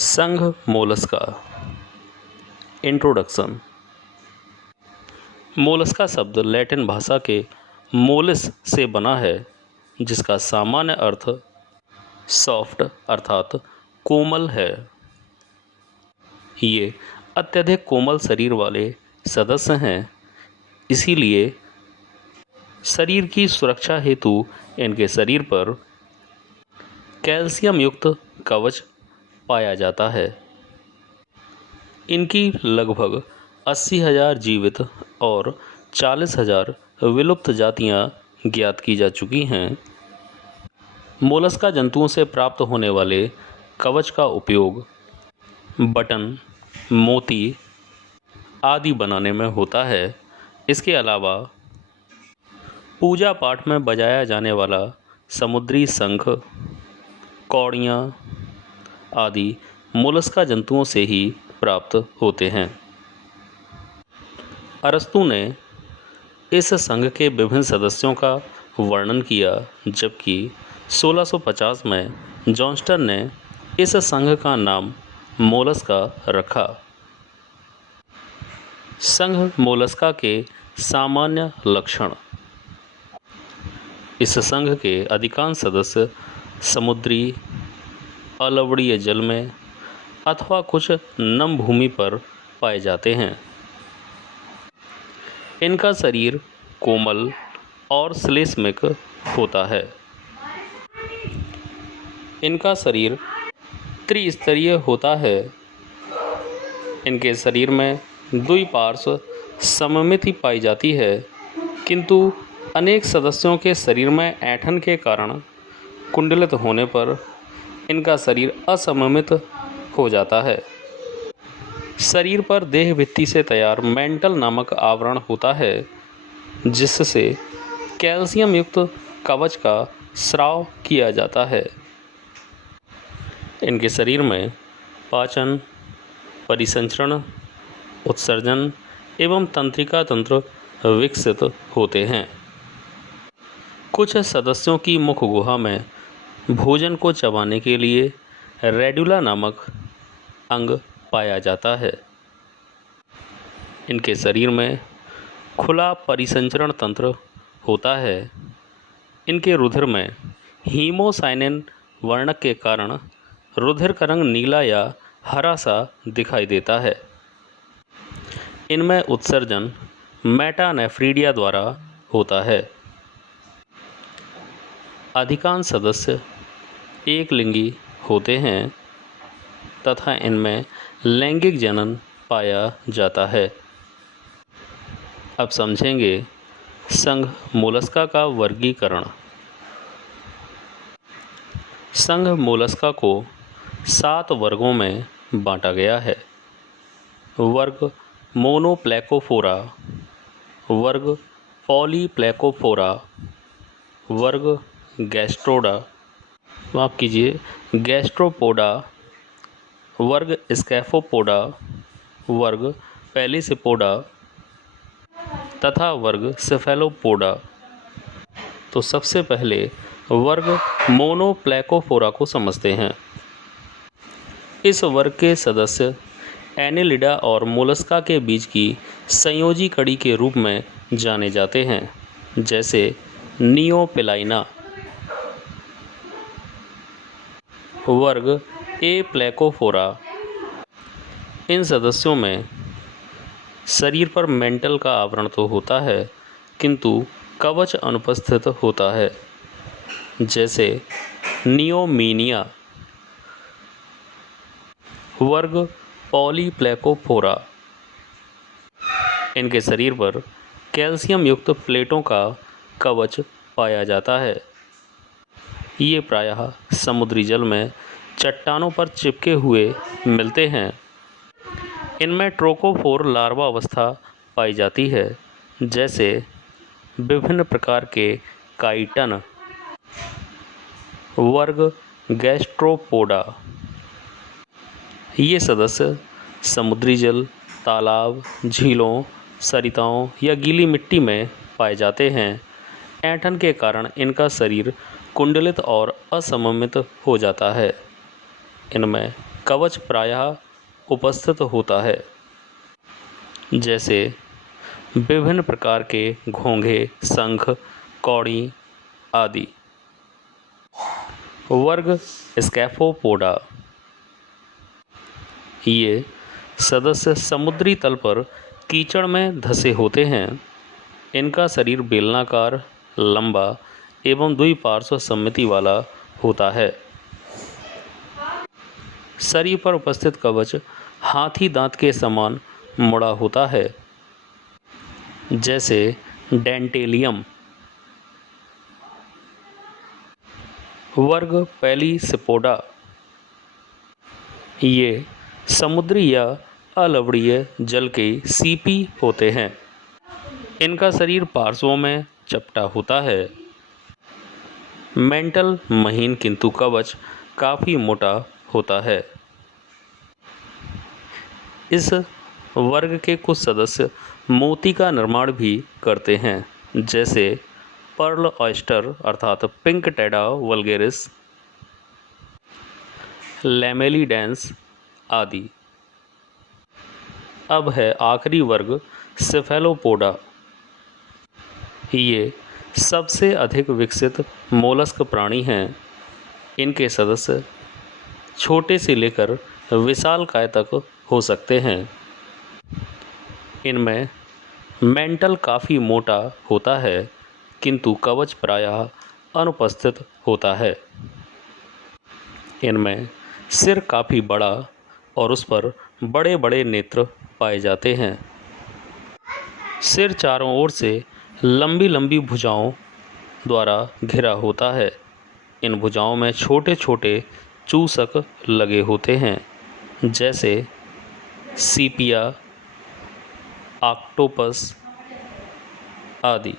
संघ Mollusca. Introduction. Mollusca शब्द Latin भाषा के मोलिस से बना है, जिसका सामान्य अर्थ सॉफ्ट अर्थात कोमल है। ये अत्यधिक कोमल शरीर वाले सदस्य हैं, इसीलिए शरीर की सुरक्षा हेतु इनके शरीर पर कैल्शियम युक्त कवच पाया जाता है। इनकी लगभग 80,000 जीवित और 40,000 विलुप्त जातियां ज्ञात की जा चुकी हैं। मोलस्का जंतुओं से प्राप्त होने वाले कवच का उपयोग बटन, मोती आदि बनाने में होता है। इसके अलावा पूजा पाठ में बजाया जाने वाला समुद्री शंख, कौड़ियाँ आदि मोलस्का जंतुओं से ही प्राप्त होते हैं। अरस्तु ने इस संघ के विभिन्न सदस्यों का वर्णन किया, जबकि 1650 में जॉनस्टन ने इस संघ का नाम मोलस्का रखा। संघ मोलस्का के सामान्य लक्षण। इस संघ के अधिकांश सदस्य समुद्री, अलवणीय जल में अथवा कुछ नम भूमि पर पाए जाते हैं। इनका शरीर कोमल और श्लेष्मिक होता है। इनका शरीर त्रिस्तरीय होता है। इनके शरीर में द्विपार्श्व सममिति पाई जाती है, किंतु अनेक सदस्यों के शरीर में ऐंठन के कारण कुंडलित होने पर इनका शरीर असममित हो जाता है। शरीर पर देह भित्ति से तैयार मेंटल नामक आवरण होता है, जिससे कैल्शियम युक्त कवच का स्राव किया जाता है। इनके शरीर में पाचन, परिसंचरण, उत्सर्जन एवं तंत्रिका तंत्र विकसित होते हैं। कुछ सदस्यों की मुख गुहा में भोजन को चबाने के लिए रेडुला नामक अंग पाया जाता है। इनके शरीर में खुला परिसंचरण तंत्र होता है। इनके रुधिर में हीमोसाइनिन वर्णक के कारण रुधिर का रंग नीला या हरा सा दिखाई देता है। इनमें उत्सर्जन मेटानेफ्रीडिया द्वारा होता है। अधिकांश सदस्य एक लिंगी होते हैं तथा इनमें लैंगिक जनन पाया जाता है। अब समझेंगे संघ मोलस्का का वर्गीकरण। संघ मोलस्का को 7 वर्गों में बांटा गया है। वर्ग मोनोप्लेकोफोरा, वर्ग पॉलीप्लेकोफोरा, वर्ग गैस्ट्रोपोडा, वर्ग स्कैफोपोडा, वर्ग पेलिसिपोडा तथा वर्ग सेफेलोपोडा। तो सबसे पहले वर्ग मोनोप्लेकोफोरा को समझते हैं। इस वर्ग के सदस्य एनेलिडा और मोलस्का के बीच की संयोजी कड़ी के रूप में जाने जाते हैं, जैसे नियोपिलाइना। वर्ग एप्लेकोफोरा। इन सदस्यों में शरीर पर मेंटल का आवरण तो होता है, किंतु कवच अनुपस्थित होता है, जैसे नियोमीनिया। वर्ग पॉलीप्लेकोफोरा। इनके शरीर पर कैल्शियम युक्त प्लेटों का कवच पाया जाता है। ये प्रायः समुद्री जल में चट्टानों पर चिपके हुए मिलते हैं। इनमें ट्रोकोफोर लार्वा अवस्था पाई जाती है, जैसे विभिन्न प्रकार के काइटन। वर्ग गैस्ट्रोपोडा। ये सदस्य समुद्री जल, तालाब, झीलों, सरिताओं या गीली मिट्टी में पाए जाते हैं। ऐंठन के कारण इनका शरीर कुंडलित और असममित हो जाता है। इनमें कवच प्रायः उपस्थित होता है, जैसे विभिन्न प्रकार के घोंघे, शंख, कौड़ी आदि। वर्ग स्कैफोपोडा। ये सदस्य समुद्री तल पर कीचड़ में धंसे होते हैं। इनका शरीर बेलनाकार, लंबा एवं द्विपार्श्व सममिति वाला होता है। शरीर पर उपस्थित कवच हाथी दांत के समान मुड़ा होता है, जैसे डेंटेलियम। वर्ग पेलिसिपोडा। ये समुद्री या अलवड़ीय जल के सीपी होते हैं। इनका शरीर पार्श्वों में चपटा होता है। मेंटल महीन किंतु कवच काफ़ी मोटा होता है। इस वर्ग के कुछ सदस्य मोती का निर्माण भी करते हैं, जैसे पर्ल ऑयस्टर अर्थात पिंक टेडा वल्गेरिस, लैमेलिडेंस आदि। अब है आखिरी वर्ग सेफेलोपोडा। ये सबसे अधिक विकसित मोलस्क प्राणी हैं। इनके सदस्य छोटे से लेकर विशालकाय तक हो सकते हैं। इनमें मेंटल काफ़ी मोटा होता है, किंतु कवच प्रायः अनुपस्थित होता है। इनमें सिर काफ़ी बड़ा और उस पर बड़े बड़े नेत्र पाए जाते हैं। सिर चारों ओर से लंबी लंबी भुजाओं द्वारा घिरा होता है। इन भुजाओं में छोटे छोटे चूसक लगे होते हैं, जैसे सीपिया, ऑक्टोपस आदि।